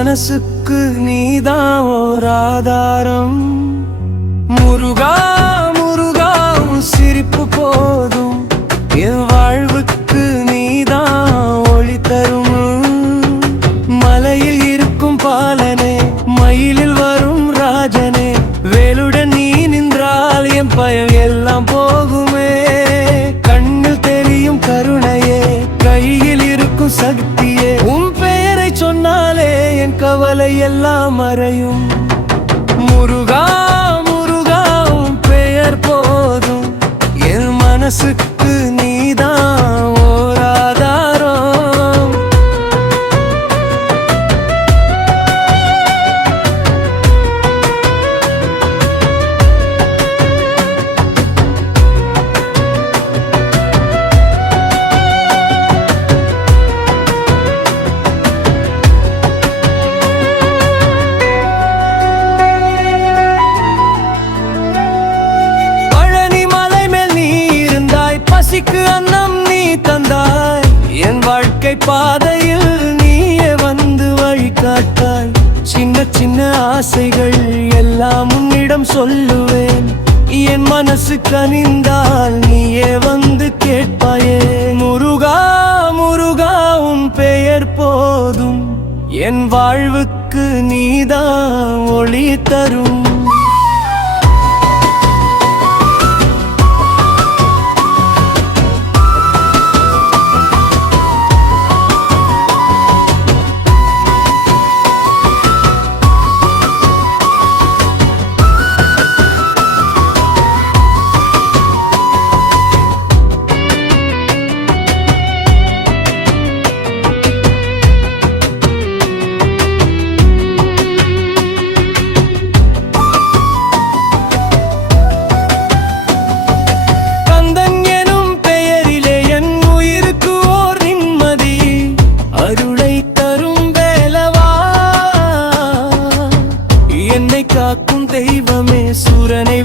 மனசுக்கு நீதான் ஓர் ஆதாரம். முருகா முருகா உன் சிரிப்பு போதும், என் வாழ்வுக்கு நீதான் ஒளி தரும். மலையில் இருக்கும் பாலனே, மயிலில் வரும் ராஜனே, வேலுடன் நீ நின்றால் என் பயம் எல்லாம் போகுமே. கண்ணில் தெரியும் கருணையே, கையில் இருக்கும் சக்தியே, உன் பெயரை சொன்னாலே என் கவலை எல்லாம் மறையும். முருகா முருகா உன் பெயர் போதும், என் மனசுக்கு நீதான் ஓர் ஆதாரம். பசிக்கு அன்னம் நீ தந்தாய், என் வாழ்க்கை பாதையில் நீயே வந்து வழிகாட்டாய். சின்ன சின்ன ஆசைகள் எல்லாம் உன்னிடம் சொல்லுவேன், என் மனசு கனிந்தால் நீயே வந்து கேட்பாயே. முருகா முருகா உன் பெயர் போதும், என் வாழ்வுக்கு நீதான் ஒளி தரும். காக்கும் தெய்வமே, சூரனை